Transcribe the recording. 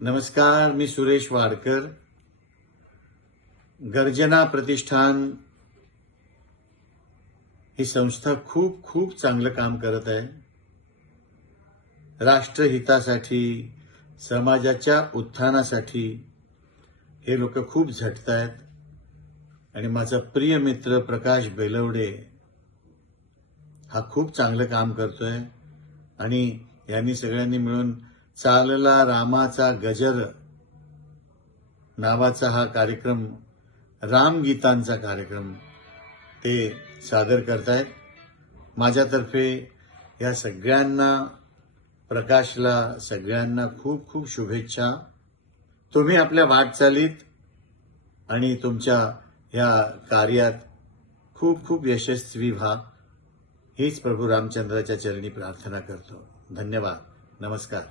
नमस्कार मी सुरेश वाडकर. गर्जना प्रतिष्ठान ही संस्था खूप खूप चांगलं काम करत आहे. राष्ट्रहितासाठी समाजाच्या उत्थानासाठी हे लोक खूप झटत आहेत आणि माझा प्रिय मित्र प्रकाश बेलवडे हा खूप चांगलं काम करतोय. आणि यांनी सगळ्यांनी मिळून चालला रामाचा गजर नावाचा हा कार्यक्रम रामगीतांचा कार्यक्रम ते सादर करतायत. माझ्यातर्फे या सगळ्यांना प्रकाशला सगळ्यांना खूप खूप शुभेच्छा. तुम्ही आपल्या वाटचालीत आणि तुमच्या ह्या कार्यात खूप खूप यशस्वी व्हा. हीच प्रभू रामचंद्राच्या चरणी प्रार्थना करतो. धन्यवाद. नमस्कार.